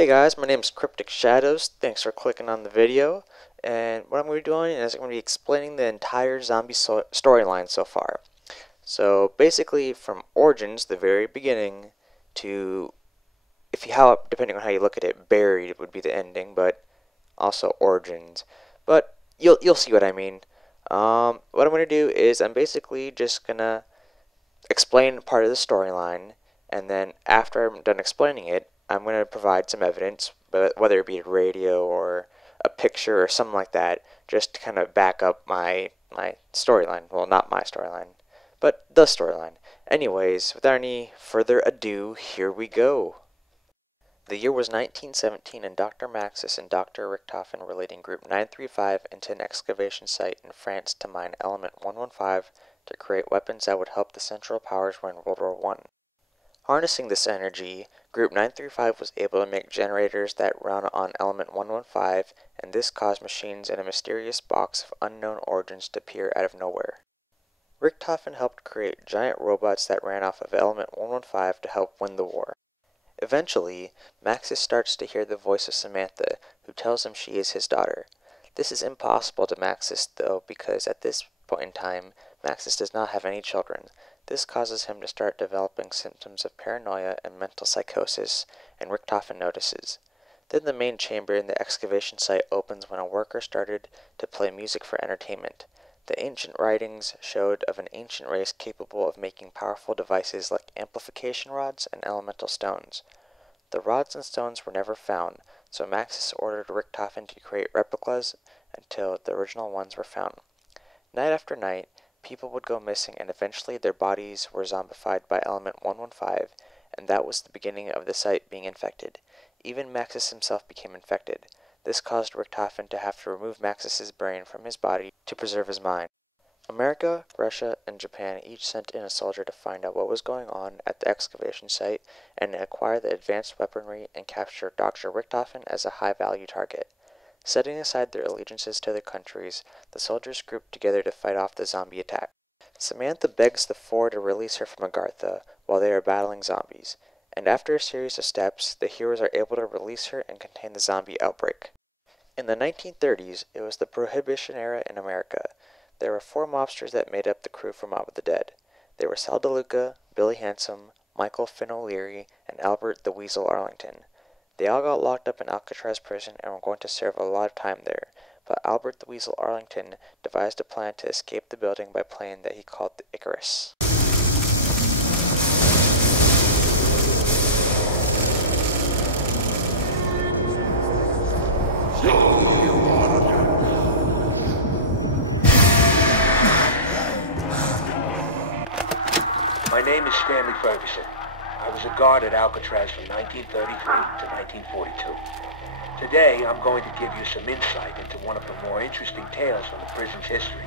Hey guys, my name is Cryptik Shadows. Thanks for clicking on the video. And what I'm going to be doing is I'm going to be explaining the entire zombie storyline so far. So basically, from origins, the very beginning, to depending on how you look at it, buried would be the ending, but also origins. But you'll see what I mean. What I'm going to do is I'm basically just gonna explain part of the storyline, and then after I'm done explaining it, I'm going to provide some evidence, whether it be a radio or a picture or something like that, just to kind of back up my storyline. Well, not my storyline, but the storyline. Anyways, without any further ado, here we go. The year was 1917, and Dr. Maxis and Dr. Richtofen were leading Group 935 into an excavation site in France to mine element 115 to create weapons that would help the Central Powers win World War I. Harnessing this energy, Group 935 was able to make generators that run on element 115, and this caused machines in a mysterious box of unknown origins to appear out of nowhere. Richtofen helped create giant robots that ran off of element 115 to help win the war. Eventually, Maxis starts to hear the voice of Samantha, who tells him she is his daughter. This is impossible to Maxis, though, because at this point in time, Maxis does not have any children. This causes him to start developing symptoms of paranoia and mental psychosis, and Richtofen notices. Then the main chamber in the excavation site opens when a worker started to play music for entertainment. The ancient writings showed of an ancient race capable of making powerful devices like amplification rods and elemental stones. The rods and stones were never found, so Maxis ordered Richtofen to create replicas until the original ones were found. Night after night, people would go missing, and eventually their bodies were zombified by element 115, and that was the beginning of the site being infected. Even Maxis himself became infected. This caused Richtofen to have to remove Maxis's brain from his body to preserve his mind. America, Russia, and Japan each sent in a soldier to find out what was going on at the excavation site and acquire the advanced weaponry and capture Dr. Richtofen as a high-value target. Setting aside their allegiances to their countries, the soldiers grouped together to fight off the zombie attack. Samantha begs the four to release her from Agartha while they are battling zombies, and after a series of steps, the heroes are able to release her and contain the zombie outbreak. In the 1930s, it was the Prohibition era in America. There were four mobsters that made up the crew for Mob of the Dead. They were Sal DeLuca, Billy Handsome, Michael Finn O'Leary, and Albert the Weasel Arlington. They all got locked up in Alcatraz prison and were going to serve a lot of time there, but Albert the Weasel Arlington devised a plan to escape the building by plane that he called the Icarus. My name is Stanley Ferguson. I was a guard at Alcatraz from 1933 to 1942. Today, I'm going to give you some insight into one of the more interesting tales from the prison's history.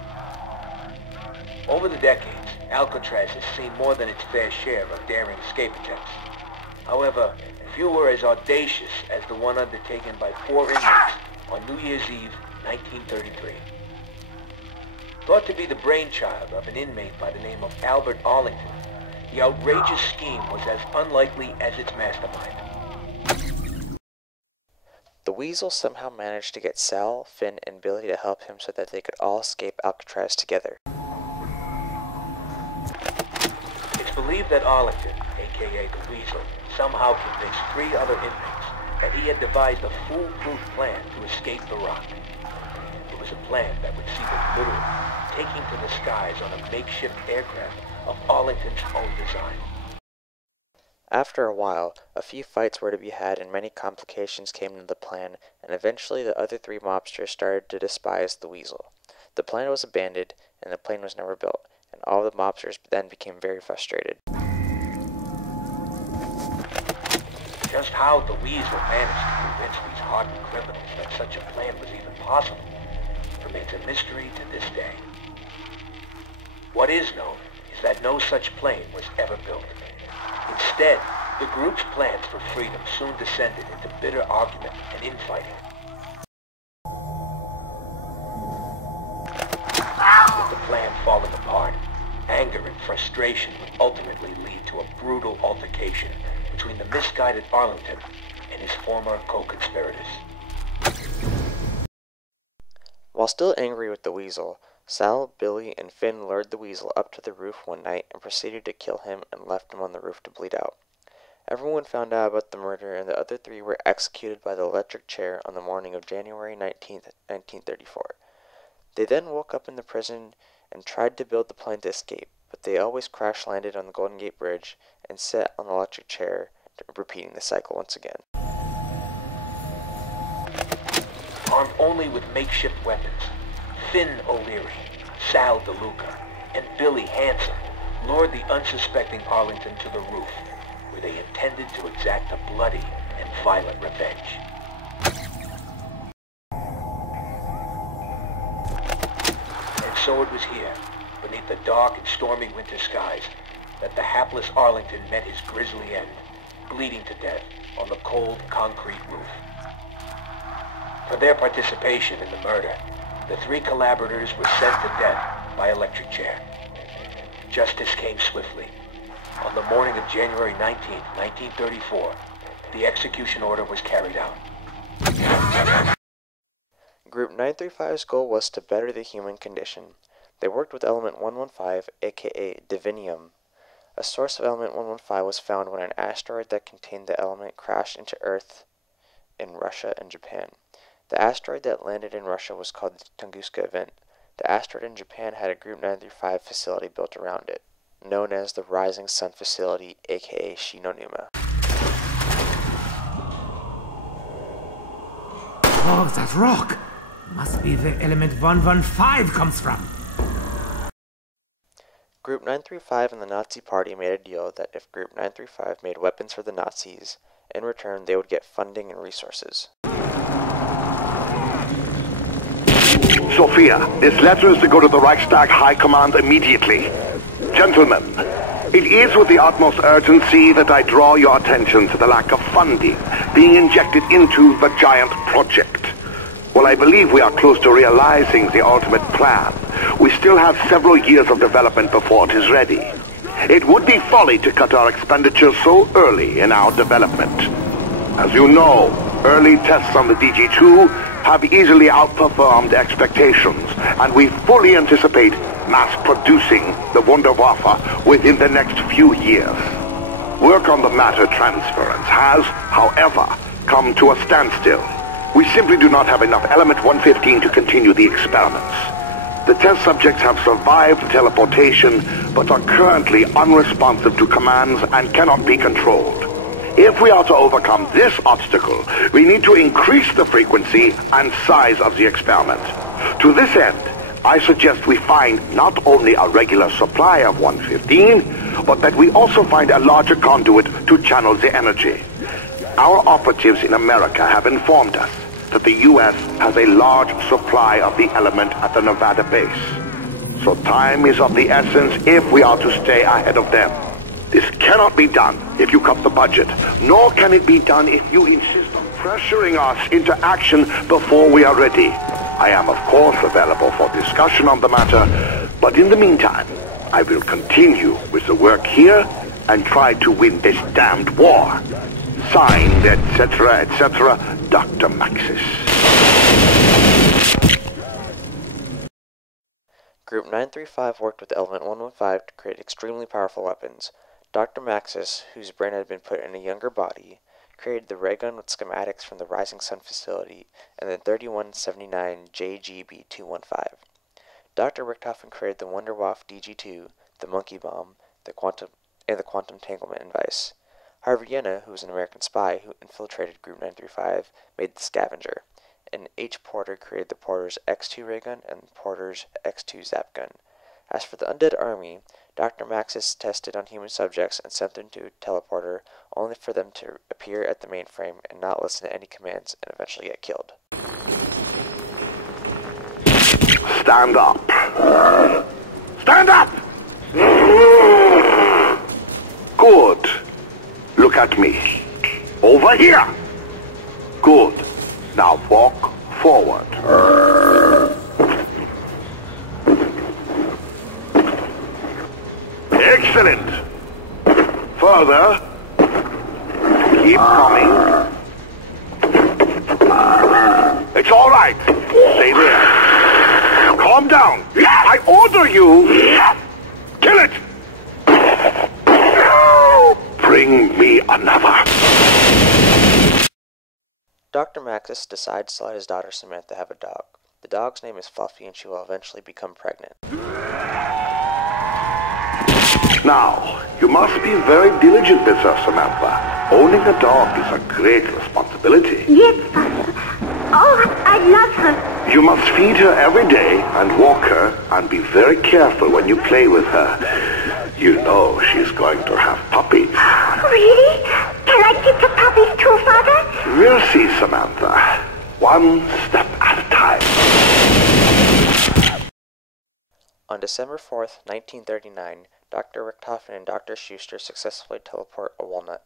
Over the decades, Alcatraz has seen more than its fair share of daring escape attempts. However, few were as audacious as the one undertaken by four inmates on New Year's Eve, 1933. Thought to be the brainchild of an inmate by the name of Albert Arlington, the outrageous scheme was as unlikely as its mastermind. The Weasel somehow managed to get Sal, Finn, and Billy to help him so that they could all escape Alcatraz together. It's believed that Arlington, aka the Weasel, somehow convinced three other inmates that he had devised a foolproof plan to escape the rock. It was a plan that would see them literally taking to the skies on a makeshift aircraft of Arlington's own design. After a while, a few fights were to be had and many complications came into the plan, and eventually the other three mobsters started to despise the Weasel. The plan was abandoned, and the plane was never built, and all the mobsters then became very frustrated. Just how the Weasel managed to convince these hardened criminals that such a plan was even possible remains a mystery to this day. What is known is that no such plane was ever built. Instead, the group's plans for freedom soon descended into bitter argument and infighting. With the plan falling apart, anger and frustration would ultimately lead to a brutal altercation between the misguided Arlington and his former co-conspirators. While still angry with the Weasel, Sal, Billy, and Finn lured the Weasel up to the roof one night and proceeded to kill him and left him on the roof to bleed out. Everyone found out about the murder, and the other three were executed by the electric chair on the morning of January 19th, 1934. They then woke up in the prison and tried to build the plane to escape, but they always crash-landed on the Golden Gate Bridge and sat on the electric chair, repeating the cycle once again. Armed only with makeshift weapons, Finn O'Leary, Sal DeLuca, and Billy Hanson lured the unsuspecting Arlington to the roof, where they intended to exact a bloody and violent revenge. And so it was here, beneath the dark and stormy winter skies, that the hapless Arlington met his grisly end, bleeding to death on the cold concrete roof. For their participation in the murder, the three collaborators were sent to death by electric chair. Justice came swiftly. On the morning of January 19th, 1934, the execution order was carried out. Group 935's goal was to better the human condition. They worked with element 115, aka divinium. A source of element 115 was found when an asteroid that contained the element crashed into Earth in Russia and Japan. The asteroid that landed in Russia was called the Tunguska event. The asteroid in Japan had a Group 935 facility built around it, known as the Rising Sun Facility, aka Shinonuma. Oh, that rock! Must be where element 115 comes from. Group 935 and the Nazi Party made a deal that if Group 935 made weapons for the Nazis, in return they would get funding and resources. Sophia, this letter is to go to the Reichstag High Command immediately. Gentlemen, it is with the utmost urgency that I draw your attention to the lack of funding being injected into the giant project. While I believe we are close to realizing the ultimate plan, we still have several years of development before it is ready. It would be folly to cut our expenditures so early in our development. As you know, early tests on the DG2 have easily outperformed expectations, and we fully anticipate mass-producing the Wunderwaffe within the next few years. Work on the matter transference has, however, come to a standstill. We simply do not have enough element 115 to continue the experiments. The test subjects have survived teleportation, but are currently unresponsive to commands and cannot be controlled. If we are to overcome this obstacle, we need to increase the frequency and size of the experiment. To this end, I suggest we find not only a regular supply of 115, but that we also find a larger conduit to channel the energy. Our operatives in America have informed us that the U.S. has a large supply of the element at the Nevada base. So time is of the essence if we are to stay ahead of them. This cannot be done if you cut the budget, nor can it be done if you insist on pressuring us into action before we are ready. I am, of course, available for discussion on the matter, but in the meantime, I will continue with the work here and try to win this damned war. Signed, etc., etc., Dr. Maxis. Group 935 worked with element 115 to create extremely powerful weapons. Dr. Maxis, whose brain had been put in a younger body, created the ray gun with schematics from the Rising Sun facility and the 3179 JGB-215. Dr. Richthofen created the Wunderwaffe DG-2, the monkey bomb, the quantum entanglement device. Harvey Yenna, who was an American spy who infiltrated Group 935, made the Scavenger, and H. Porter created the Porter's X2 ray gun and Porter's X2 zap gun. As for the Undead Army, Dr. Maxis tested on human subjects and sent them to a teleporter, only for them to appear at the mainframe and not listen to any commands and eventually get killed. Stand up. Stand up! Good. Look at me. Over here. Good. Now walk forward. Excellent. Further. Keep coming. right. Stay there. Calm down. I order you. Kill it. Bring me another. Dr. Maxis decides to let his daughter Samantha have a dog. The dog's name is Fluffy, and she will eventually become pregnant. Now, you must be very diligent, Miss Samantha. Owning a dog is a great responsibility. Yes, Father. Oh, I love her. You must feed her every day and walk her, and be very careful when you play with her. You know she's going to have puppies. Really? Can I keep the puppies too, Father? We'll see, Samantha. One step at a time. On December 4th, 1939, Dr. Richtofen and Dr. Schuster successfully teleport a walnut.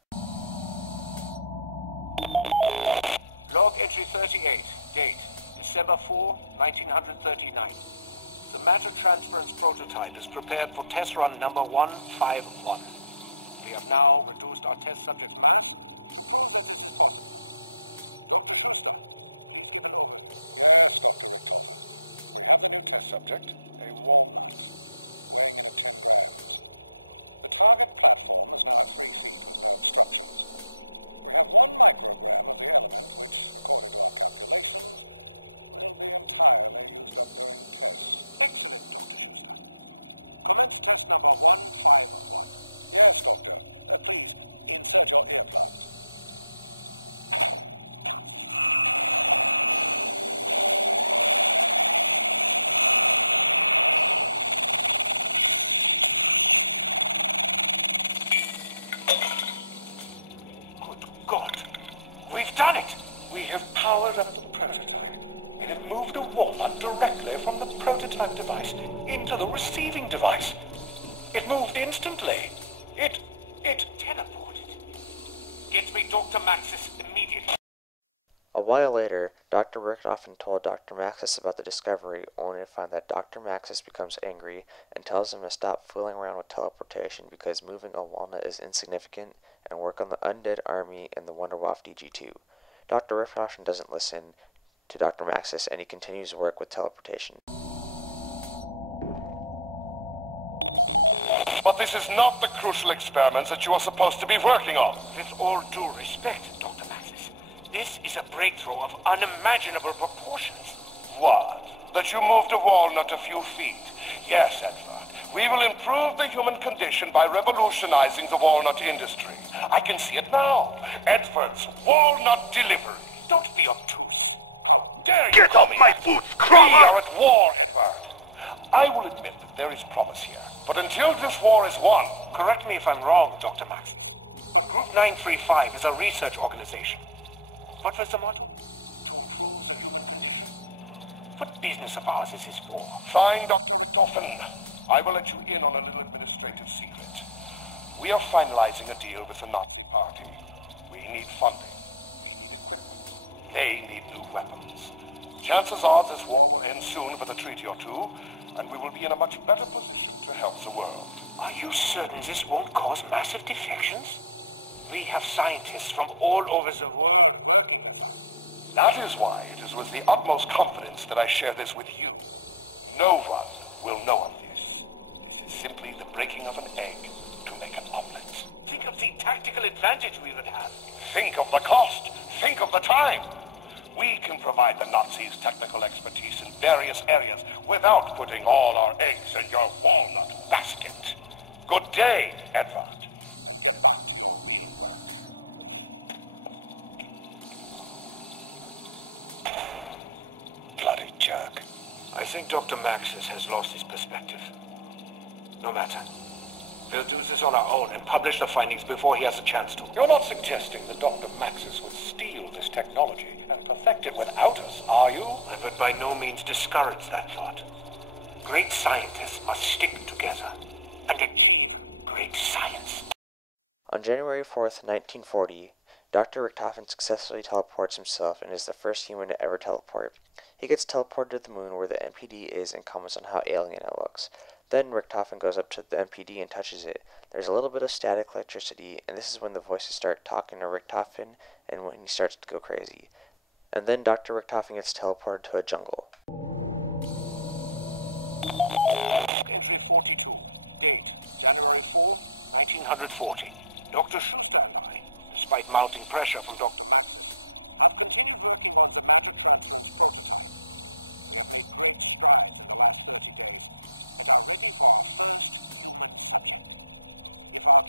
Log entry 38. Date, December 4, 1939. The matter transference prototype is prepared for test run number 151. We have now reduced our test subject matter. Test subject, a wall. The target. God, we've done it! We have powered up the prototype. It had moved a walnut directly from the prototype device into the receiving device. It moved instantly. It teleported. Get me Dr. Maxis immediately. A while later, Dr. Richtofen told Dr. Maxis about the discovery, only to find that Dr. Maxis becomes angry and tells him to stop fooling around with teleportation because moving a walnut is insignificant and work on the Undead Army and the Wunderwaffe DG2. Dr. Richtofen doesn't listen to Dr. Maxis, and he continues to work with teleportation. But this is not the crucial experiments that you are supposed to be working on. With all due respect, Dr. Maxis, this is a breakthrough of unimaginable proportions. What? That you moved a walnut a few feet? Yes, Edward. We will improve the human condition by revolutionizing the walnut industry. I can see it now. Edward's walnut delivery. Don't be obtuse. How dare you call me? Get off my boots, We Cromer! are at war, Edward. I will admit that there is promise here. But until this war is won, Correct me if I'm wrong, Dr. Maxis. Group 935 is a research organization. What was the motto? To improve the human condition. What business of ours is this for? fine, Dr. Doffen. I will let you in on a little administrative secret. We are finalizing a deal with the Nazi Party. We need funding. We need equipment. They need new weapons. Chances are this war will end soon with a treaty or two, and we will be in a much better position to help the world. Are you certain this won't cause massive defections? We have scientists from all over the world working with us. That is why it is with the utmost confidence that I share this with you. No one will know of this. This is simply the breaking of an egg to make an omelet. Think of the tactical advantage we would have. Think of the cost. Think of the time. We can provide the Nazis technical expertise in various areas without putting all our eggs in your walnut basket. Good day, Edward. Bloody jerk. I think Dr. Maxis has lost his perspective. No matter. We'll do this on our own and publish the findings before he has a chance to. You're not suggesting that Dr. Maxis would steal this technology and perfect it without us, are you? I would by no means discourage that thought. Great scientists must stick together and achieve great science. On January 4th, 1940, Dr. Richtofen successfully teleports himself and is the first human to ever teleport. He gets teleported to the moon where the MPD is and comments on how alien it looks. Then Richtofen goes up to the MPD and touches it. There's a little bit of static electricity, and this is when the voices start talking to Richtofen and when he starts to go crazy. and then Dr. Richtofen gets teleported to a jungle. Entry 42. Date, January 4, 1940. Dr. Schuster and I, despite mounting pressure from Dr. Max, have continued working on the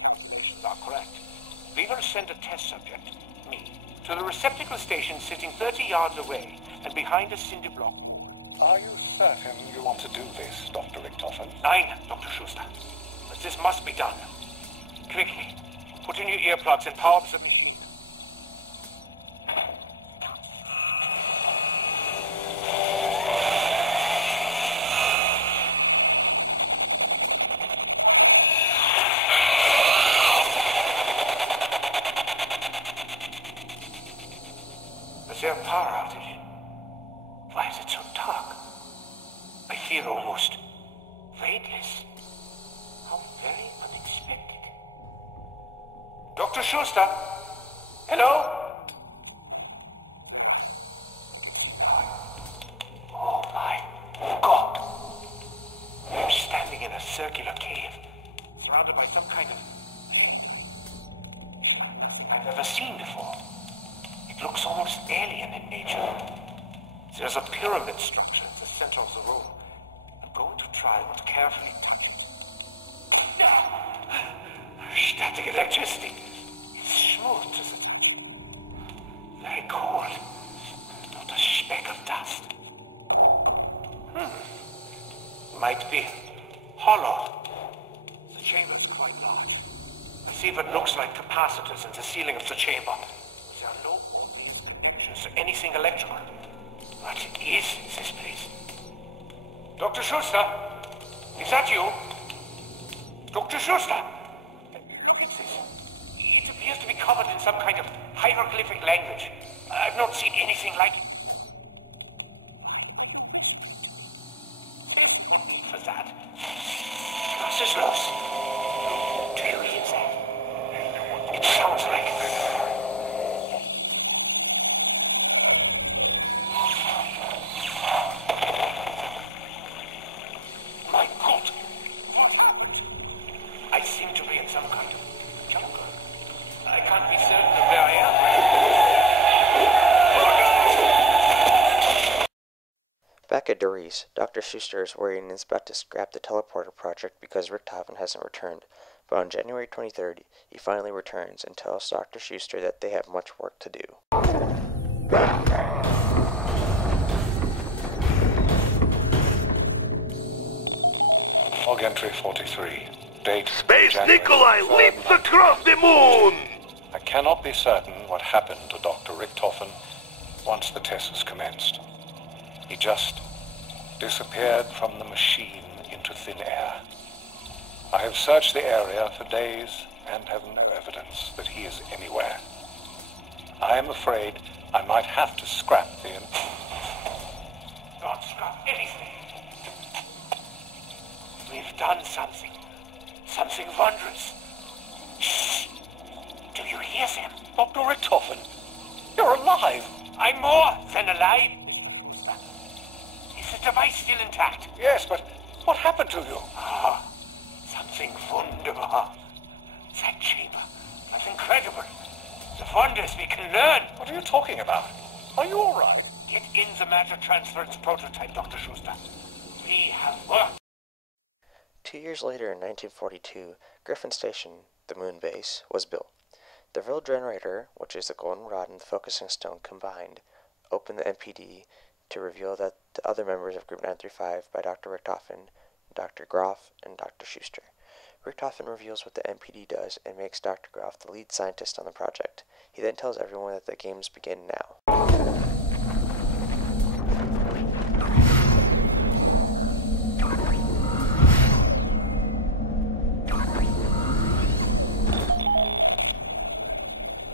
calculations are correct. We will send a test subject, me, to the receptacle station sitting 30 yards away and behind a cinder block. Are you certain you want to do this, Dr. Richtofen? Nein, Dr. Schuster. But this must be done. Quickly, put in your earplugs and power up the machine. Is there a power outage? Why is it so dark? I feel almost weightless. How very unexpected. Dr. Schuster? Hello? Oh my God. I'm standing in a circular cave, surrounded by some kind of I've never seen before. It looks almost alien in nature. There's a pyramid structure at the center of the room. I'm going to try not carefully touch it. Static electricity. It's smooth to the touch. Very cold. Not a speck of dust. Might be hollow. The chamber is quite large. I see what looks like capacitors in the ceiling of the chamber. There are no obvious connections to anything electrical. But it is this place. Dr. Schuster? Is that you? Dr. Schuster? Look at this. It appears to be covered in some kind of hieroglyphic language. I've not seen anything like it. There's no need for that. Glass is loose. Do you hear that? It sounds like I seem to be in some kind of jungle. I can't be certain of where I am. Back at Doris, Dr. Schuster is worried and is about to scrap the teleporter project because Richtofen hasn't returned. But on January 23rd, he finally returns and tells Dr. Schuster that they have much work to do. Log entry 43. Date Space January Nikolai 3rd, leaps across the moon! I cannot be certain what happened to Dr. Richtofen once the test was commenced. He just disappeared from the machine into thin air. I have searched the area for days and have no evidence that he is anywhere. I am afraid I might have to scrap the... Not scrap anything. We've done something. Something wondrous. Shh. Do you hear them? Dr. Richtofen, you're alive! I'm more than alive. Is the device still intact? Yes, but what happened to you? Something wonderful. That chamber. That's incredible. The wonders we can learn. What are you talking about? Are you all right? Get in the matter transference prototype, Dr. Schuster. We have work. 2 years later, in 1942, Griffin Station, the moon base, was built. The real generator, which is the golden rod and the focusing stone combined, opened the MPD to reveal that the other members of Group 935 by Dr. Richtofen, Dr. Groff, and Dr. Schuster. Richtofen reveals what the MPD does and makes Dr. Groff the lead scientist on the project. He then tells everyone that the games begin now.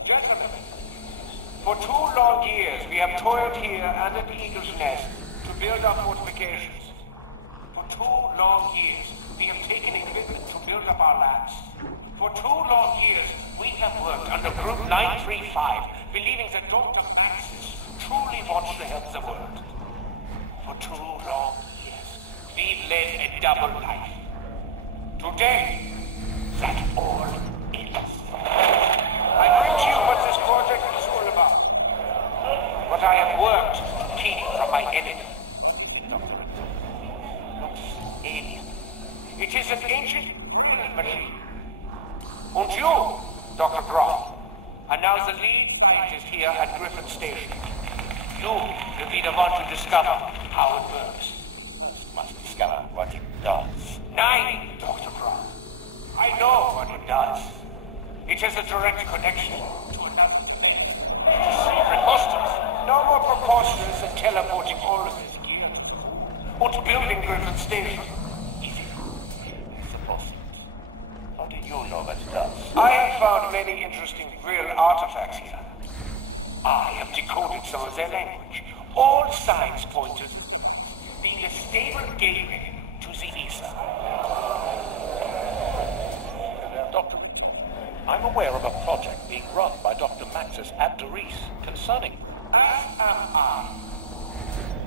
Gentlemen, for 2 long years we have toiled here under the eagle's nest to build our fortifications. For 2 long years we have taken equipment to build up our labs. For 2 long years we have worked under Group 935, believing that Dr. Max's truly wants to help the world. For 2 long years, we've led a double life. Today, that all ends. I bring to you what this project is all about. What I have worked to keep from my enemy. Looks alien. It is an ancient machine. And you, Dr. Brock, are now the lead scientist here at Griffin Station. You will be the one to discover how it works. First must discover what it does. 9, Dr. Brock. I know what it does. It has a direct connection to another dimension. Preposterous. No more preposterous than teleporting all of this gear. And building Griffin Station. Easy. Supposed. How do you know what it does? I have found many interesting real artifacts here. I have decoded some of their language. All signs point to being a stable gateway to the ether. Doctor, I'm aware of a project being run by Dr. Maxis at Doris concerning... As am I.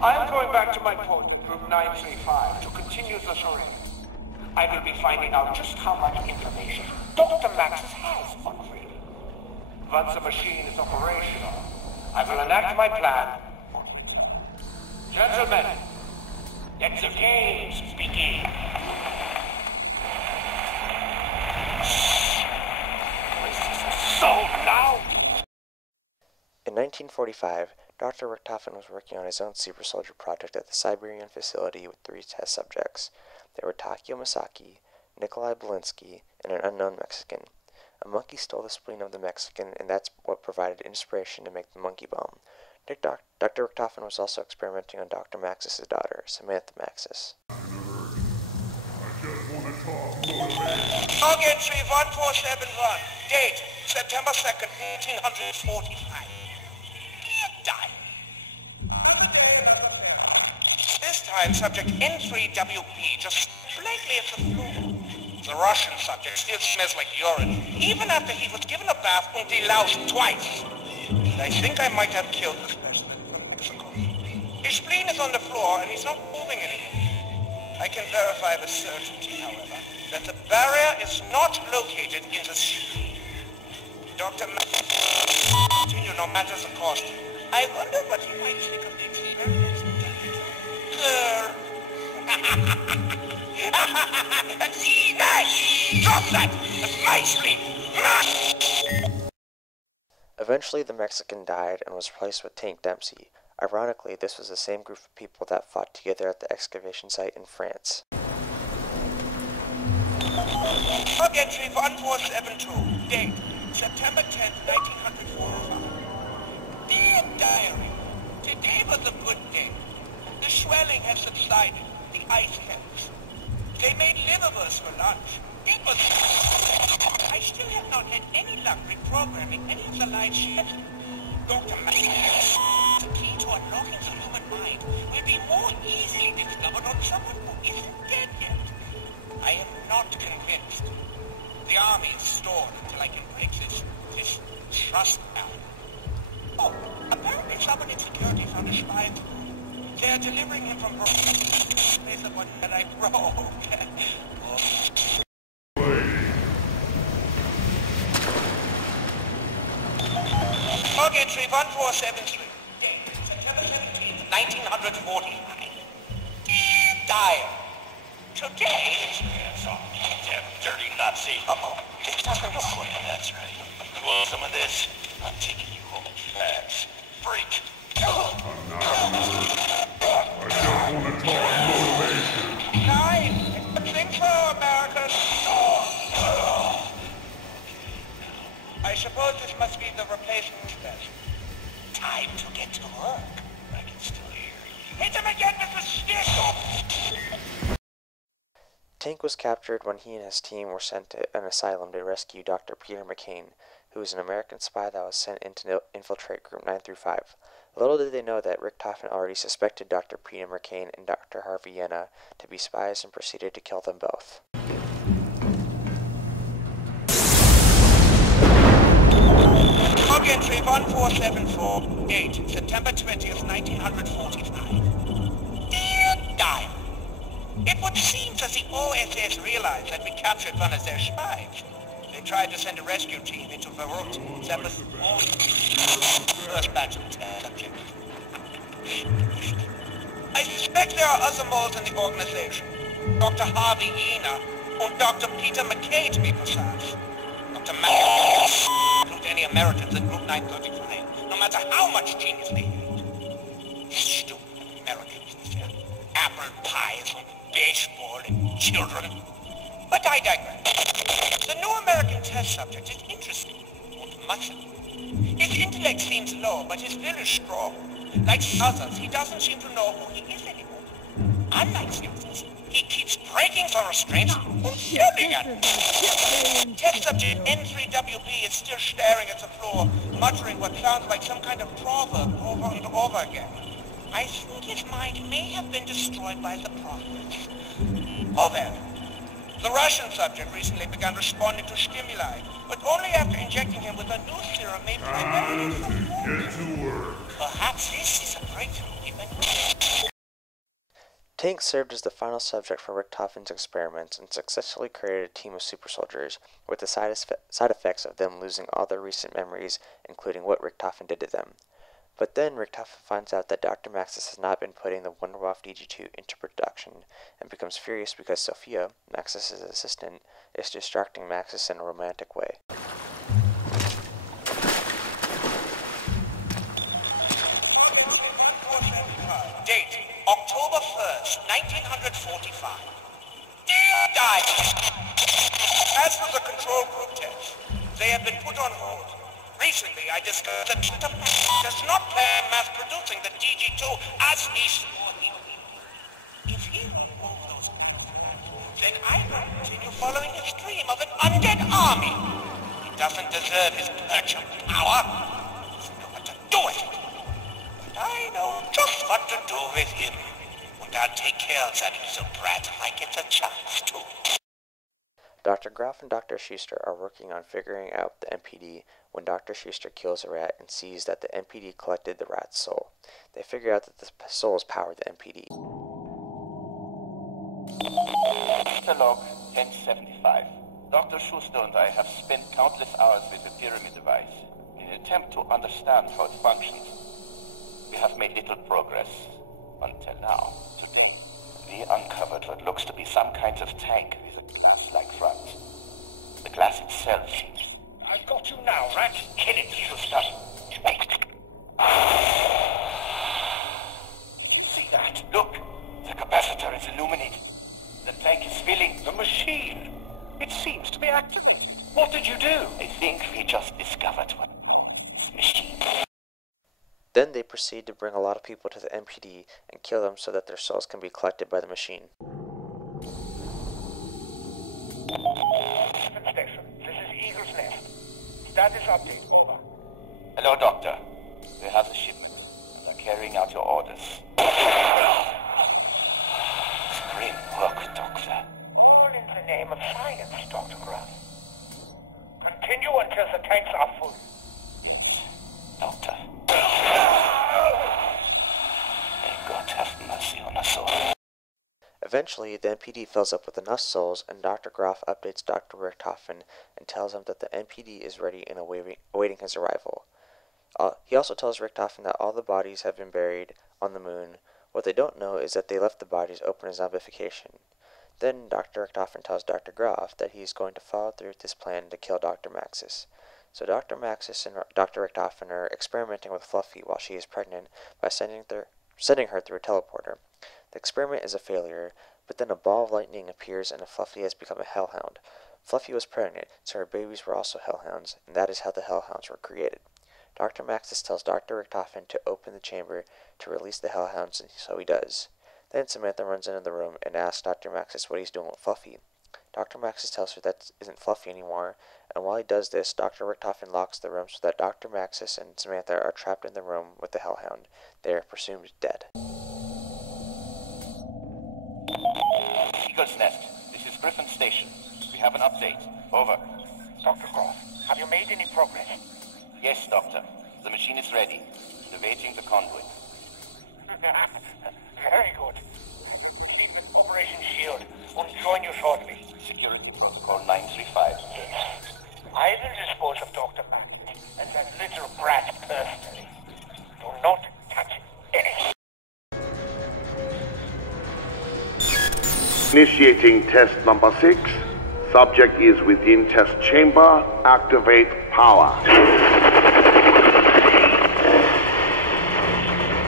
I am going back to my point, group 935, to continue the charade. I will be finding out just how much information Dr. Maxis has on Freedom. Once the machine is operational, I will enact my plan. Gentlemen, let the games begin. So loud! In 1945, Dr. Richtofen was working on his own super soldier project at the Siberian facility with 3 test subjects. They were Takio Masaki, Nikolai Belinsky, and an unknown Mexican. A monkey stole the spleen of the Mexican, and that's what provided inspiration to make the monkey bomb. Dr. Richtofen was also experimenting on Dr. Maxis' daughter, Samantha Maxis. Target 31471. Date, September 2nd, 1845. Die. This time, subject N3WP just blankly at the floor. The Russian subject still smells like urine, even after he was given a bath and deloused twice. I think I might have killed the specimen from Mexico. His spleen is on the floor, and he's not moving anymore. I can verify with certainty, however, that the barrier is not located in the spleen. Dr. Continue no matter the cost. I wonder what he might think of the experiment. Nice! Drop that! That's my spleen! Eventually, the Mexican died and was replaced with Tank Dempsey. Ironically, this was the same group of people that fought together at the excavation site in France. Target 31472. Date, September 10th, 1945. Dear Diary, today was a good day. The swelling has subsided. The ice helps. They made liverwurst for lunch. It was... I still have not had any luck reprogramming any of the live ships. Dr. Maxis, the key to unlocking the human mind will be more easily discovered on someone who isn't dead yet. I am not convinced. The army is stalled until I can break this trust out. Oh, apparently someone in security found a spy. They are delivering him from place of one that I broke. Target 31473. Date, September 17th, 1949. Dire. Today is... Damn dirty Nazi. Uh-oh. It's not the real That's right. You want some of this? I'm taking you home fast. Freak. I don't want to talk motivation. Nice. Think so, America. I suppose this must be the replacement special. Time to get to work. I can still hear you. Hit him again with the stick! Tank was captured when he and his team were sent to an asylum to rescue Dr. Peter McCain, who was an American spy that was sent in to infiltrate Group 935. Little did they know that Richtofen already suspected Dr. Peter McCain and Dr. Harvey Yenna to be spies and proceeded to kill them both. entry 1474, date September 20th, 1945. Dear Dial, it would seem that the OSS realized that we captured one of their spies. They tried to send a rescue team into Beirut. That was first batch of subjects. I suspect there are other moles in the organization. Dr. Harvey Ena and Dr. Peter McKay, to be precise. Dr. McKay include any Americans in Group 935, no matter how much genius they had. Stupid Americans with their apple pies and baseball and children. But I digress. The new American test subject is interesting and muscly. His intellect seems low, but his will is strong. Like the others, he doesn't seem to know who he is anymore. Unlike the others, he keeps breaking the restraints and yelling at them. Test subject N3WB is still staring at the floor, muttering what sounds like some kind of proverb over and over again. I think his mind may have been destroyed by the prophets. Oh well. The Russian subject recently began responding to stimuli, but only after injecting him with a new serum made primarily from water. Get to work. Perhaps this is a breakthrough even. Tank served as the final subject for Richtofen's experiments and successfully created a team of super soldiers, with the side effects of them losing all their recent memories, including what Richtofen did to them. But then Richtofen finds out that Dr. Maxis has not been putting the Wunderwaffe DG2 into production, and becomes furious because Sophia, Maxis' assistant, is distracting Maxis in a romantic way. Date, October 1st, 1945. Dear Diary, as for the control group tests, they have been put on hold. Recently, I discovered that Dr. Maxis does not plan mass producing the DG2 as he swore he would. If he remove those plans, then I might continue following his dream of an undead army. He doesn't deserve his perch of power. He doesn't know what to do with it. But I know just what to do with him. And I'll take care of that little brat if I get the chance to. Dr. Groff and Dr. Schuster are working on figuring out the MPD when Dr. Schuster kills a rat and sees that the MPD collected the rat's soul. They figure out that the souls power the MPD. Log 1075. Dr. Schuster and I have spent countless hours with the pyramid device in an attempt to understand how it functions. We have made little progress until now. Today, we uncovered what looks to be some kind of tank with a glass-like front. The glass itself seems... I've got you now, rat. Kill it, Schuster. See that? Look, the capacitor is illuminated. The tank is filling. The machine. It seems to be activated. What did you do? I think we just discovered what this machine. Then they proceed to bring a lot of people to the MPD and kill them so that their souls can be collected by the machine. Station. This is Eagle's Nest. Status update. Over. Hello, Doctor. We have the shipment. We are carrying out your orders. Grim work, Doctor. All in the name of science, Dr. Gruff. Continue until the tanks are full. Yes, Doctor. May God have mercy on us all. Eventually, the MPD fills up with enough souls, and Dr. Groff updates Dr. Richtofen and tells him that the MPD is ready and awaiting his arrival. He also tells Richtofen that all the bodies have been buried on the moon. What they don't know is that they left the bodies open as zombification. Then Dr. Richtofen tells Dr. Groff that he is going to follow through with this plan to kill Dr. Maxis. So Dr. Maxis and Dr. Richtofen are experimenting with Fluffy while she is pregnant by sending her through a teleporter. The experiment is a failure, but then a ball of lightning appears and Fluffy has become a hellhound. Fluffy was pregnant, so her babies were also hellhounds, and that is how the hellhounds were created. Dr. Maxis tells Dr. Richtofen to open the chamber to release the hellhounds, and so he does. Then Samantha runs into the room and asks Dr. Maxis what he's doing with Fluffy. Dr. Maxis tells her that isn't Fluffy anymore, and while he does this, Dr. Richtofen locks the room so that Dr. Maxis and Samantha are trapped in the room with the hellhound. They are presumed dead. Eagle's Nest, this is Griffin Station. We have an update. Over. Dr. Groff, have you made any progress? Yes, Doctor. The machine is ready. Awaiting the convoy. Very good. Keep with Operation Shield. We'll join you shortly. Security Protocol 935. I will dispose of Dr. Max and that little brat personally. Do not touch anything. Initiating test number 6. Subject is within test chamber. Activate power.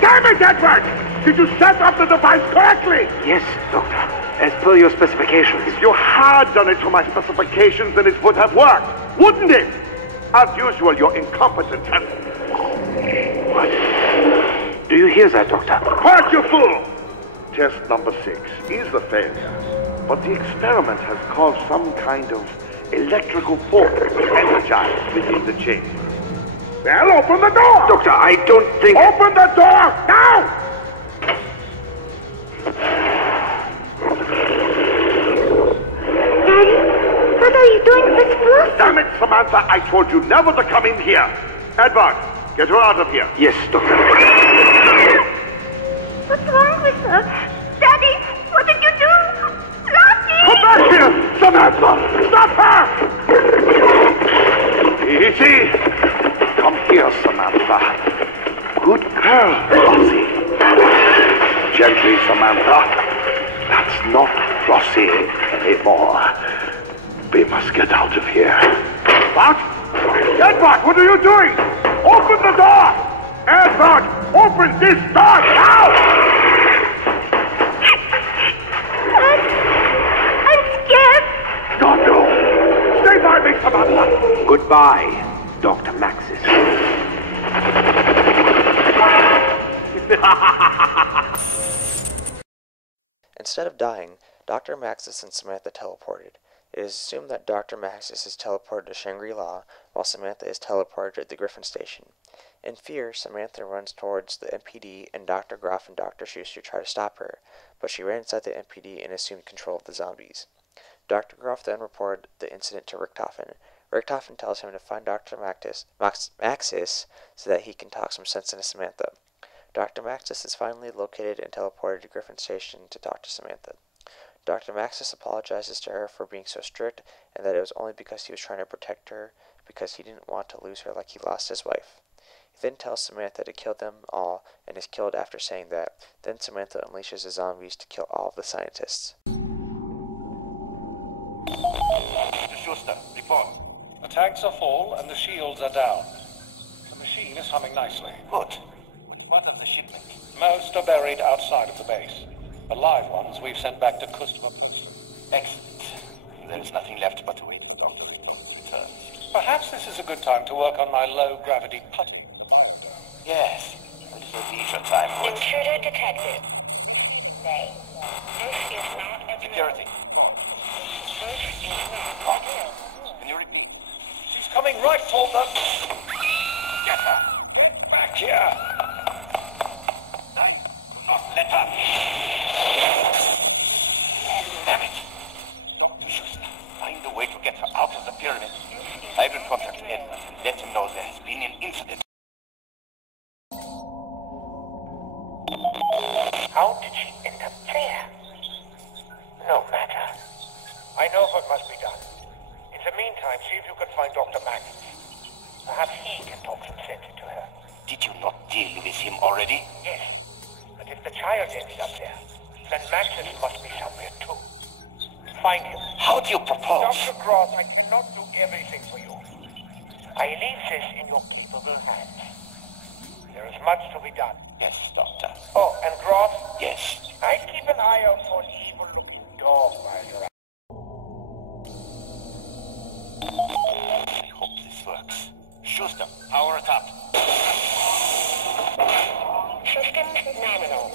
Damn it, Edward! Did you set up the device correctly? Yes, Doctor. As per your specifications. If you had done it to my specifications, then it would have worked, wouldn't it? As usual, you're incompetent and... What? Do you hear that, Doctor? Quiet, you fool! Test number 6 is a failure, but the experiment has caused some kind of electrical force energized within the chamber. Well, open the door! Doctor, I don't think... Open the door! Now! Daddy, what are you doing with Fluff? Damn it, Samantha, I told you never to come in here. Edward, get her out of here. Yes, Doctor. What's wrong with her? Daddy, what did you do? Lottie! Come back here, Samantha! Stop her! Easy. Come here, Samantha. Good girl, Flossie. Gently, Samantha. That's not Flossie anymore. We must get out of here. What? Edward, what are you doing? Open the door! Edward, open this door now! I'm scared. Don't do. Stay by me, Samantha. Goodbye, Dr. Maxis. Instead of dying, Dr. Maxis and Samantha teleported. It is assumed that Dr. Maxis is teleported to Shangri-La, while Samantha is teleported to the Griffin Station. In fear, Samantha runs towards the MPD, and Dr. Groff and Dr. Schuster try to stop her, but she ran inside the MPD and assumed control of the zombies. Dr. Groff then reported the incident to Richtofen. Richtofen tells him to find Dr. Maxis so that he can talk some sense into Samantha. Dr. Maxis is finally located and teleported to Griffin Station to talk to Samantha. Dr. Maxis apologizes to her for being so strict and that it was only because he was trying to protect her because he didn't want to lose her like he lost his wife. He then tells Samantha to kill them all and is killed after saying that. Then Samantha unleashes the zombies to kill all of the scientists. Mr. Schuster, report. The tanks are full and the shields are down. The machine is humming nicely. Good. What of the shipment? Most are buried outside of the base. The live ones we've sent back to Kustva. Excellent. There is nothing left but to wait for Dr. Richtofer's return. Perhaps this is a good time to work on my low-gravity putting in the biodome. Yes. A little leisure time would... Intruder detected. This is not a Security. This is not Can you repeat? She's coming right toward them. Get her! Get back here! Not let her! Damn it! Dr. Schuster, find a way to get her out of the pyramid. I will contact Edmund and let him know there has been an incident. How did she end up there? No matter. I know what must be done. In the meantime, see if you can find Dr. Max. Perhaps he can talk some sense into her. Did you not deal with him already? Yes. But if the child ended up there, then Maxis must be somewhere too. Find him. How do you propose? Dr. Gross, I cannot do everything for you. I leave this in your capable hands. There is much to be done. Yes, Doctor. Oh, and Gross? Yes. I'd keep an eye out for an evil-looking dog while you're out. I hope this works. Schuster, power it up. Systems nominal.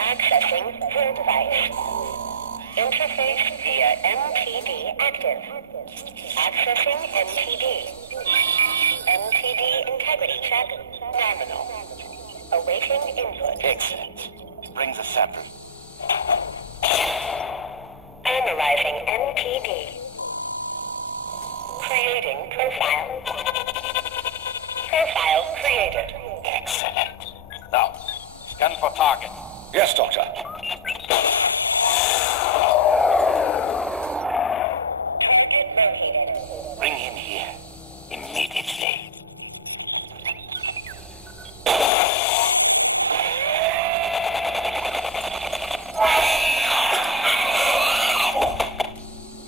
Accessing the device. Interface via MTD active. Accessing MTD. MTD integrity check nominal. Awaiting input. Excellent. Bring the sample. Analyzing MTD. Creating profile. target. Yes, Doctor. Target located. Bring him here. Immediately.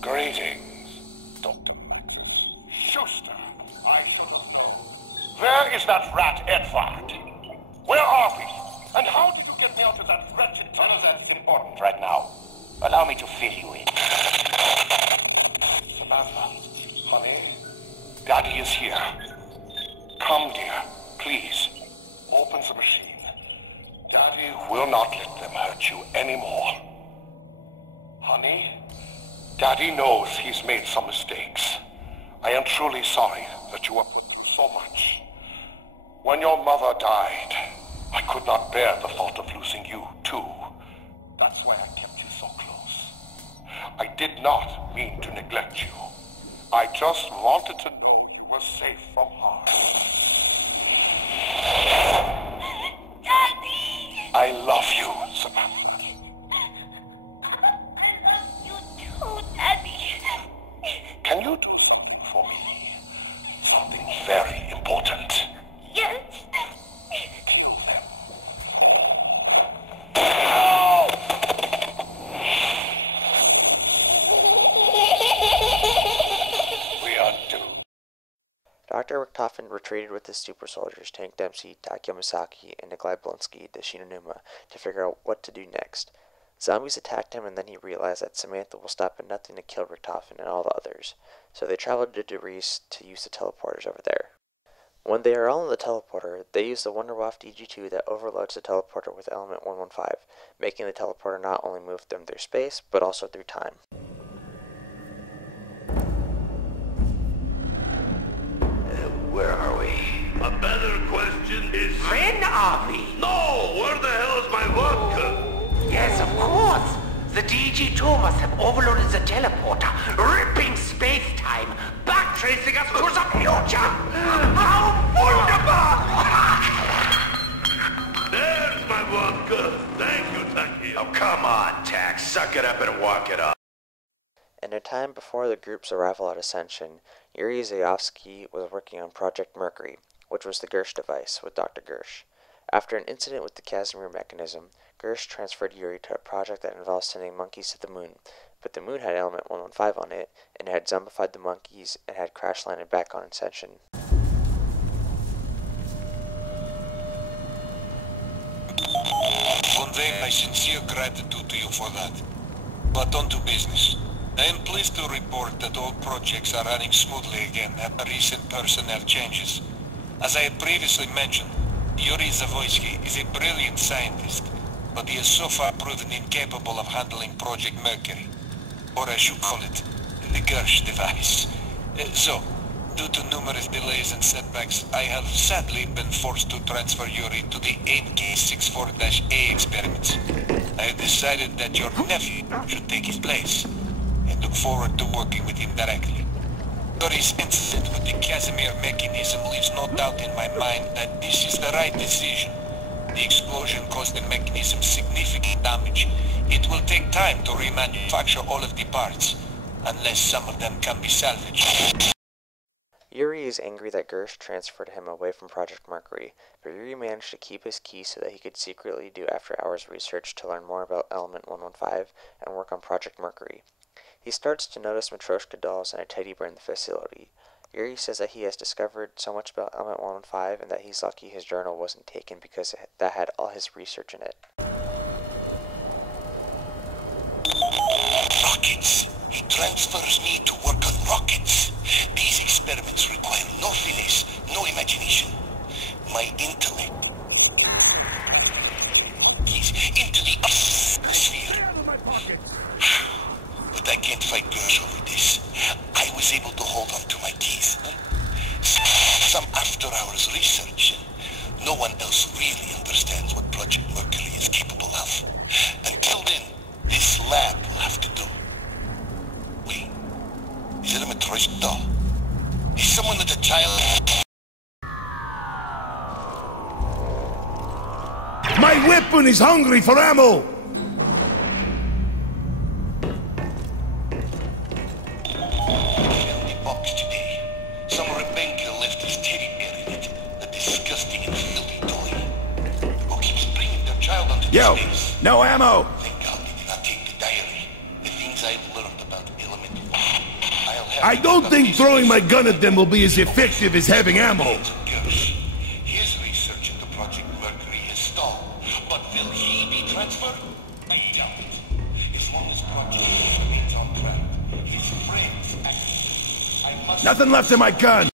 Greetings, Dr. Schuster. I shall know. Where is that rat Edvard? Where are we? And how did you get me out of that wretched None tunnel? of that's important right now. Allow me to fill you in. Samantha, honey, Daddy is here. Come, dear, please. Open the machine. Daddy will not let them hurt you anymore. Honey, Daddy knows he's made some mistakes. I am truly sorry that you were put through so much. When your mother died, I could not bear the thought of losing you, too. That's why I kept you so close. I did not mean to neglect you. I just wanted to know you were safe from harm. Daddy! I love you, Samantha. I love you too, Daddy. Can you do something for me? Something very important. Yes. Kill them. We are doomed. Dr. Richtofen retreated with his super soldiers, Tank Dempsey, Takeo Misaki, and Nikolai Blonsky to Shinonuma to figure out what to do next. Zombies attacked him, and then he realized that Samantha will stop at nothing to kill Richtofen and all the others, so they traveled to Derice to use the teleporters over there. When they are all in the teleporter, they use the Wunderwaffe DG2 that overloads the teleporter with element 115, making the teleporter not only move them through space, but also through time. Where are we? A better question is... When are we? No! Where the hell is my vodka? Yes, of course. The DG2 must have overloaded the teleporter, ripping space-time, backtracing us to the future. How wonderful! There's my vodka. Thank you, Takeo. Oh, come on, Tax. Suck it up and walk it off. In a time before the group's arrival at Ascension, Yuri Zayovsky was working on Project Mercury, which was the Gersh device, with Dr. Gersh. After an incident with the Casimir mechanism, Gersh transferred Yuri to a project that involved sending monkeys to the moon, but the moon had element 115 on it, and had zombified the monkeys and had crash landed back on Ascension. Convey my sincere gratitude to you for that. But on to business. I am pleased to report that all projects are running smoothly again after recent personnel changes. As I had previously mentioned, Yuri Zavoysky is a brilliant scientist, but he has so far proven incapable of handling Project Mercury, or as you call it, the Gersh device. So, due to numerous delays and setbacks, I have sadly been forced to transfer Yuri to the 8K64-A experiments. I have decided that your nephew should take his place, and look forward to working with him directly. Yuri's incident with the Casimir mechanism leaves no doubt in my mind that this is the right decision. The explosion caused the mechanism significant damage. It will take time to remanufacture all of the parts, unless some of them can be salvaged. Yuri is angry that Gersh transferred him away from Project Mercury, but Yuri managed to keep his key so that he could secretly do after-hours research to learn more about Element 115 and work on Project Mercury. He starts to notice Matryoshka dolls and a teddy bear in the facility. Yuri says that he has discovered so much about Element 115 and that he's lucky his journal wasn't taken because that had all his research in it. Rockets! He transfers me to work on rockets. These experiments require no finesse, no imagination. My intellect is into the atmosphere. But I can't fight Gersh over this. I was able to hold on to my keys. Some after-hours research. No one else really understands what Project Mercury is capable of. Until then, this lab will have to do. Wait, is it a Matryoshka doll? Is someone with a child? My weapon is hungry for ammo! The box today. Some rebellion left his teddy bear in it. A disgusting and filthy toy. Who keeps bringing their child onto Yo, this space? no ammo! Thank God they did not take the diary. The things I've learned about elemental. I'll have I to don't look up think these throwing my things. gun at them will be as effective as having ammo. His research into Project Mercury has stalled, but will he be transferred? I doubt it. As long as Project remains on track, his friends, I must... Nothing left of my gun!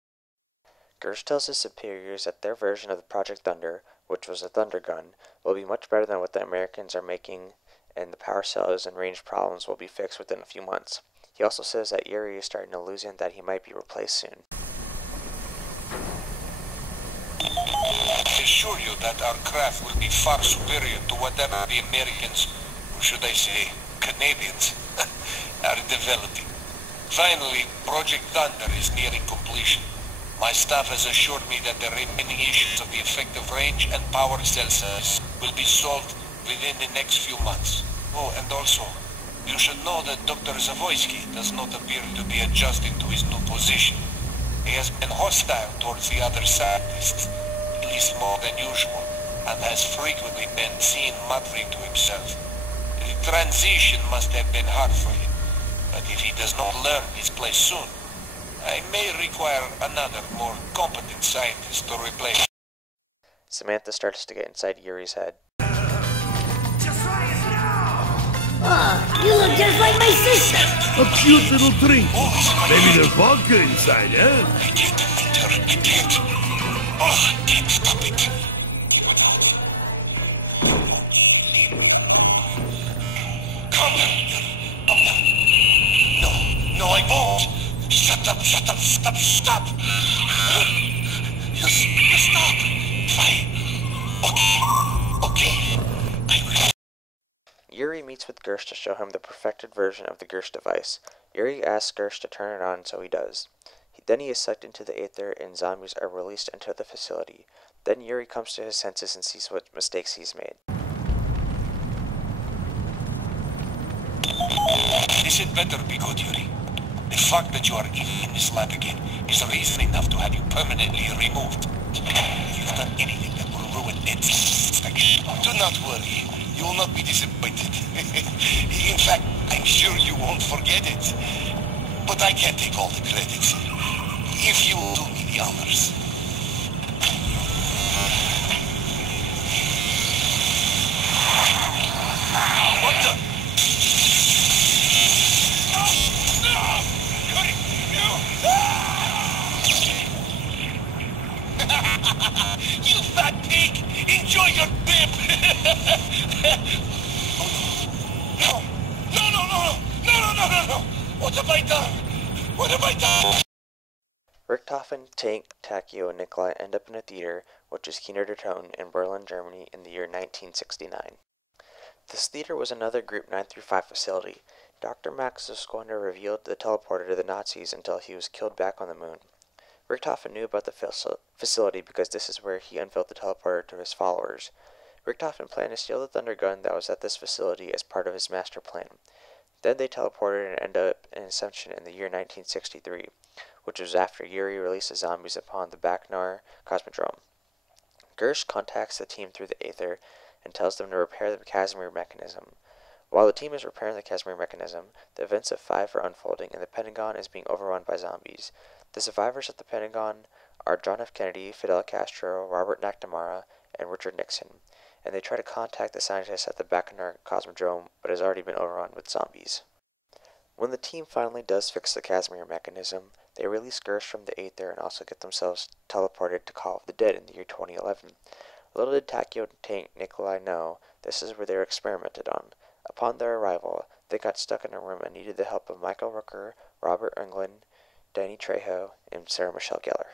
Gersh tells his superiors that their version of the Project Thunder, which was a thunder gun, will be much better than what the Americans are making, and the power cells and range problems will be fixed within a few months. He also says that Yuri is starting to lose and that he might be replaced soon. I assure you that our craft will be far superior to whatever the Americans, or should I say, Canadians, are developing. Finally, Project Thunder is nearing completion. My staff has assured me that the remaining issues of the effective range and power cell size will be solved within the next few months. Oh, and also, you should know that Dr. Zavoyski does not appear to be adjusting to his new position. He has been hostile towards the other scientists, at least more than usual, and has frequently been seen muttering to himself. The transition must have been hard for him, but if he does not learn his place soon, I may require another, more competent scientist to replace him. Samantha starts to get inside Yuri's head. Oh, you look just like my sister. A cute little drink. Maybe there's vodka inside, eh? I can't enter, I can't. Oh, I can't stop it. Give it out. Come on. No, I won't. Shut up, stop. You stop. Fine. Okay. I will. Yuri meets with Gersh to show him the perfected version of the Gersh device. Yuri asks Gersh to turn it on, so he does. Then he is sucked into the aether and zombies are released into the facility. Then Yuri comes to his senses and sees what mistakes he's made. This had better be good, Yuri. The fact that you are in this lab again is reason enough to have you permanently removed. If you've done anything that will ruin its inspection, do not worry. You will not be disappointed. In fact, I'm sure you won't forget it. But I can't take all the credit. If you will do me the honors. What the? You fat pig! Enjoy your bib! No! What have I done? Richthofen, Tank, Takio, and Nikolai end up in a theater, which is Kiener der Toten, in Berlin, Germany, in the year 1969. This theater was another Group 9-5 facility. Dr. Max was going to reveal the teleporter to the Nazis until he was killed back on the moon. Richthofen knew about the facility because this is where he unveiled the teleporter to his followers. Richthofen planned to steal the Thunder Gun that was at this facility as part of his master plan. Then they teleported and ended up in Ascension in the year 1963, which was after Yuri released the zombies upon the Baknar Cosmodrome. Gersh contacts the team through the Aether and tells them to repair the Casimir mechanism. While the team is repairing the Casimir mechanism, the events of 5 are unfolding and the Pentagon is being overrun by zombies. The survivors at the Pentagon are John F. Kennedy, Fidel Castro, Robert McNamara, and Richard Nixon, and they try to contact the scientists at the Baknar Cosmodrome, but has already been overrun with zombies. When the team finally does fix the Casimir mechanism, they release Gersh from the Aether and also get themselves teleported to Call of the Dead in the year 2011. Little did Takio and Tank Nikolai know this is where they were experimented on. Upon their arrival, they got stuck in a room and needed the help of Michael Rooker, Robert Englund, Danny Trejo, and Sarah Michelle Gellar.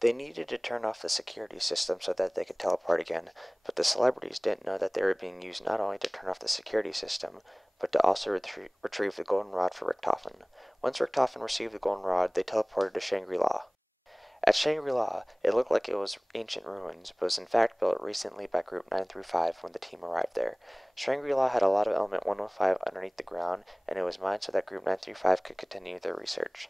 They needed to turn off the security system so that they could teleport again, but the celebrities didn't know that they were being used not only to turn off the security system, but to also retrieve the golden rod for Richthofen. Once Richthofen received the golden rod, they teleported to Shangri-La. At Shangri-La, it looked like it was ancient ruins, but was in fact built recently by Group 935 when the team arrived there. Shangri-La had a lot of Element 115 underneath the ground, and it was mined so that Group 935 could continue their research.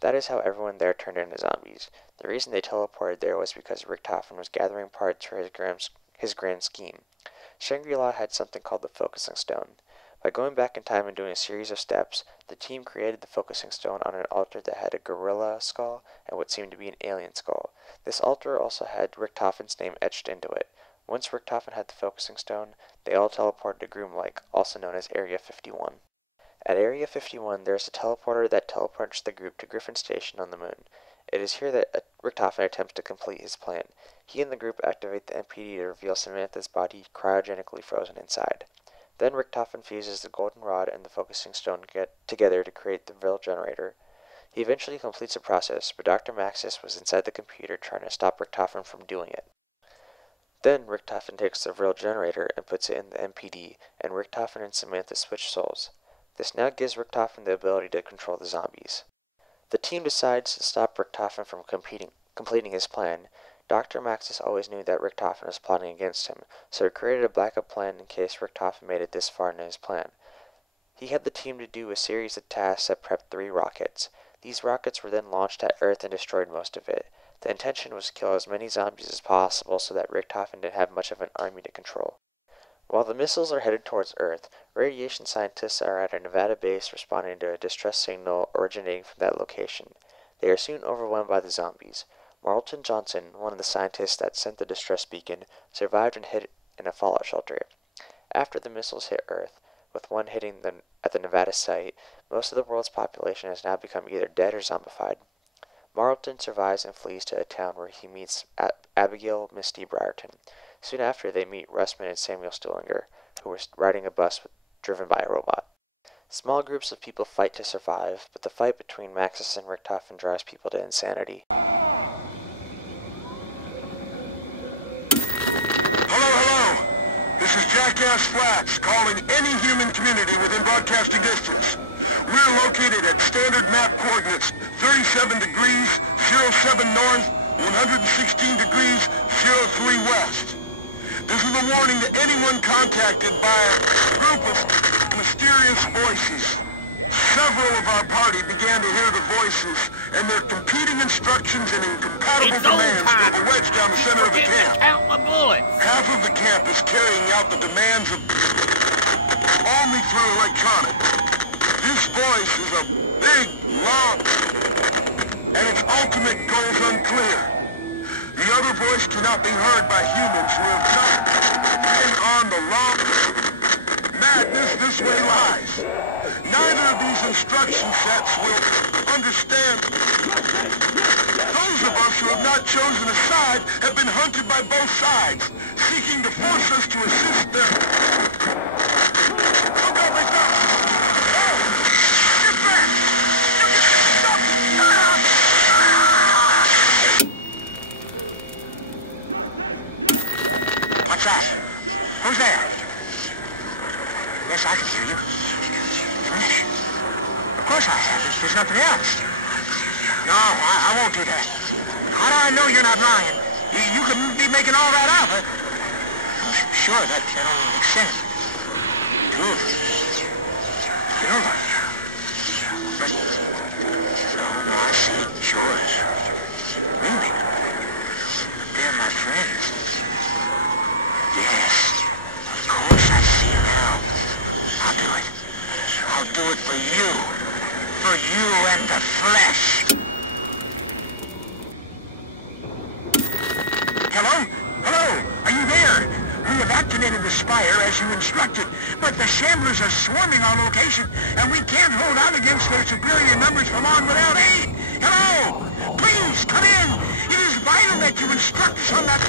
That is how everyone there turned into zombies. The reason they teleported there was because Richtofen was gathering parts for his grand scheme. Shangri-La had something called the Focusing Stone. By going back in time and doing a series of steps, the team created the Focusing Stone on an altar that had a gorilla skull and what seemed to be an alien skull. This altar also had Richtofen's name etched into it. Once Richtofen had the Focusing Stone, they all teleported to Groom Lake, also known as Area 51. At Area 51, there is a teleporter that teleports the group to Griffin Station on the moon. It is here that Richtofen attempts to complete his plan. He and the group activate the MPD to reveal Samantha's body cryogenically frozen inside. Then Richtofen fuses the golden rod and the Focusing Stone together to create the Vril generator. He eventually completes the process, but Dr. Maxis was inside the computer trying to stop Richtofen from doing it. Then Richtofen takes the Vril generator and puts it in the MPD, and Richtofen and Samantha switch souls. This now gives Richtofen the ability to control the zombies. The team decides to stop Richtofen from completing his plan. Dr. Maxis always knew that Richtofen was plotting against him, so he created a backup plan in case Richtofen made it this far in his plan. He had the team to do a series of tasks that prepped 3 rockets. These rockets were then launched at Earth and destroyed most of it. The intention was to kill as many zombies as possible so that Richtofen didn't have much of an army to control. While the missiles are headed towards Earth, radiation scientists are at a Nevada base responding to a distress signal originating from that location. They are soon overwhelmed by the zombies. Marlton Johnson, one of the scientists that sent the distress beacon, survived and hid in a fallout shelter. After the missiles hit Earth, with one hitting at the Nevada site, most of the world's population has now become either dead or zombified. Marlton survives and flees to a town where he meets Abigail Misty Briarton. Soon after, they meet Russman and Samuel Stillinger, who were riding a bus driven by a robot. Small groups of people fight to survive, but the fight between Maxis and Richtofen drives people to insanity. Hello. This is Jackass Flats, calling any human community within broadcasting distance. We're located at standard map coordinates 37 degrees, 07 north, 116 degrees, 03 west. This is a warning to anyone contacted by a group of mysterious voices. Several of our party began to hear the voices, and their competing instructions and incompatible demands drove a wedge down the center of the camp. Count my bullets. Half of the camp is carrying out the demands of only through electronic. This voice is a big, long, and its ultimate goal is unclear. The other voice cannot be heard by humans who have not been on the long madness this way lies. Neither of these instruction sets will understand. Those of us who have not chosen a side have been hunted by both sides, seeking to force us to assist them. Look up, wake up! Oh! Get back! What's that? Who's there? Yes, I can hear you. Finish. Of course I have. There's nothing else. No, I won't do that. How do I know you're not lying? You could be making all that up. Sure, that only makes sense. Good. You're right. But, no, I see. Sure. Really? They're my friends. Yes. Of course I see now. I'll do it. I'll do it for you. For you and the flesh. Hello? Hello? Are you there? We have activated the spire as you instructed, but the shamblers are swarming our location, and we can't hold out against their superior numbers for long without aid. Hello? Please, come in. It is vital that you instruct us on that...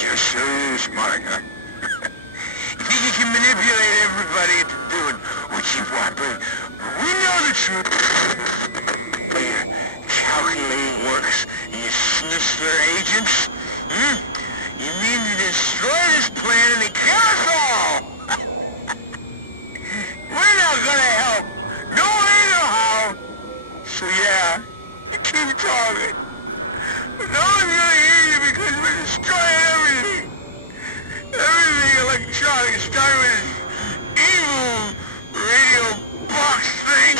You're so smart, huh? You think you can manipulate everybody into doing what you want, but we know the truth. Your calculating works and you sniff their agents? You mean to destroy this plan and to kill us all? We're not gonna help target. But no one's gonna hear you because we're destroying everything. Everything electronic, starting with this evil radio box thing.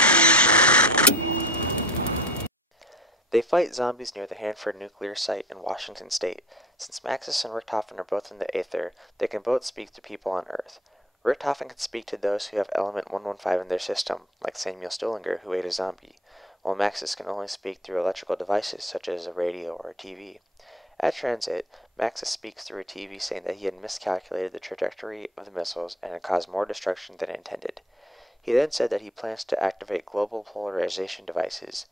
They fight zombies near the Hanford nuclear site in Washington state. Since Maxis and Richthofen are both in the Aether, they can both speak to people on Earth. Richthofen can speak to those who have element 115 in their system, like Samuel Stollinger, who ate a zombie, while Maxis can only speak through electrical devices such as a radio or a TV. At transit, Maxis speaks through a TV saying that he had miscalculated the trajectory of the missiles and had caused more destruction than intended. He then said that he plans to activate global polarization devices.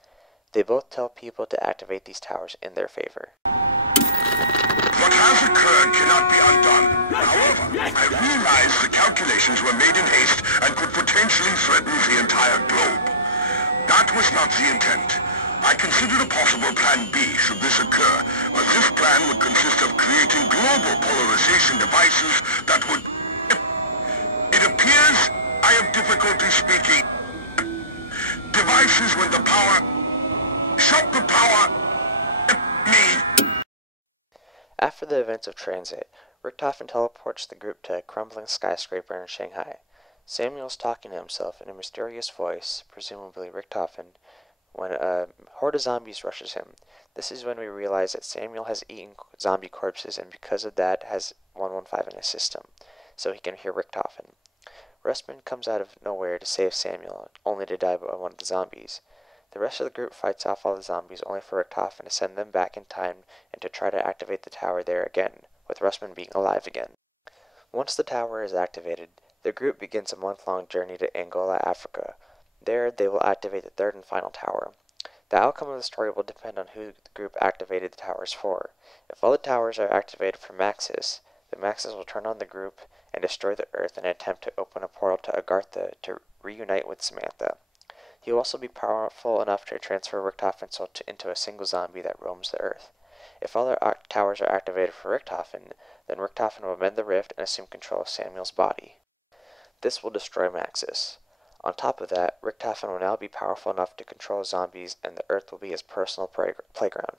They both tell people to activate these towers in their favor. What has occurred cannot be undone. However, I realize the calculations were made in haste and could potentially threaten the entire globe. That was not the intent. I considered a possible plan B should this occur, but this plan would consist of creating global polarization devices that would... It appears I have difficulty speaking. Devices with the power... Shut the power... me. After the events of transit, Richthofen teleports the group to a crumbling skyscraper in Shanghai. Samuel's talking to himself in a mysterious voice, presumably Richthofen, when a horde of zombies rushes him. This is when we realize that Samuel has eaten zombie corpses and because of that has 115 in his system, so he can hear Richthofen. Russman comes out of nowhere to save Samuel, only to die by one of the zombies. The rest of the group fights off all the zombies only for Richthofen to send them back in time and to try to activate the tower there again, with Russman being alive again. Once the tower is activated, the group begins a month-long journey to Angola, Africa. There, they will activate the third and final tower. The outcome of the story will depend on who the group activated the towers for. If all the towers are activated for Maxis, the Maxis will turn on the group and destroy the Earth in an attempt to open a portal to Agartha to reunite with Samantha. He will also be powerful enough to transfer Richthofen into a single zombie that roams the Earth. If all the towers are activated for Richthofen, then Richthofen will mend the rift and assume control of Samuel's body. This will destroy Maxis. On top of that, Richthofen will now be powerful enough to control zombies and the Earth will be his personal playground.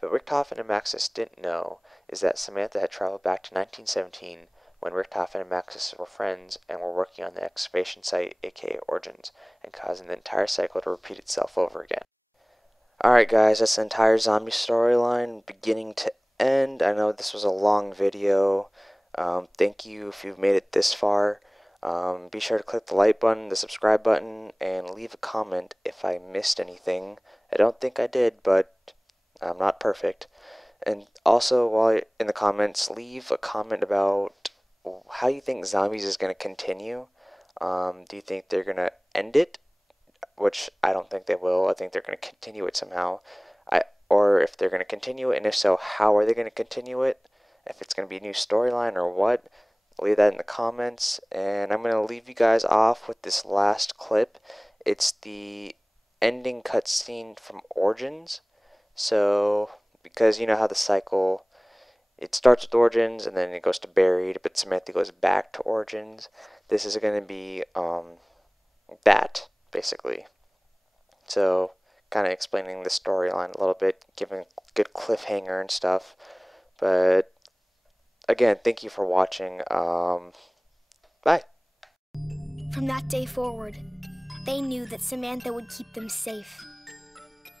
But Richthofen and Maxis didn't know is that Samantha had traveled back to 1917 when Richthofen and Maxis were friends and were working on the excavation site, aka Origins, and causing the entire cycle to repeat itself over again. Alright guys, that's the entire zombie storyline, beginning to end. I know this was a long video. Thank you if you've made it this far. Be sure to click the like button, the subscribe button, and leave a comment if I missed anything. I don't think I did, but I'm not perfect. And also, while you're in the comments, leave a comment about how you think Zombies is going to continue. Do you think they're going to end it? Which I don't think they will. I think they're going to continue it somehow. Or if they're going to continue it, and if so, how are they going to continue it? If it's going to be a new storyline or what? Leave that in the comments. And I'm going to leave you guys off with this last clip. It's the ending cutscene from Origins. So, because you know how the cycle... It starts with Origins, and then it goes to Buried, but Samantha goes back to Origins. This is going to be that, basically. So, kind of explaining the storyline a little bit, giving a good cliffhanger and stuff. But, again, thank you for watching. Bye. From that day forward, they knew that Samantha would keep them safe.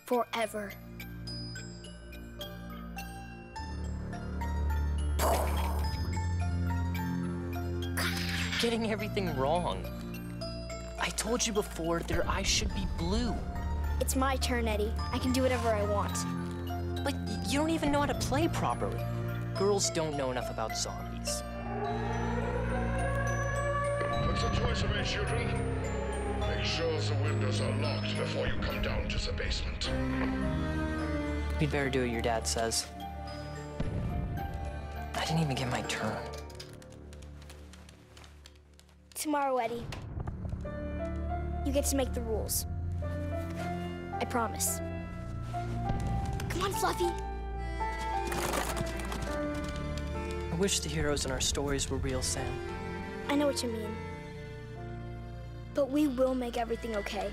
Forever. Getting everything wrong. I told you before, their eyes should be blue. It's my turn, Eddie. I can do whatever I want. But you don't even know how to play properly. Girls don't know enough about zombies. What's the choice of it, children? Make sure the windows are locked before you come down to the basement. You'd better do what your dad says. I didn't even get my turn. Tomorrow, Eddie, you get to make the rules. I promise. Come on, Fluffy. I wish the heroes in our stories were real, Sam. I know what you mean. But we will make everything okay.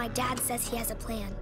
My dad says he has a plan.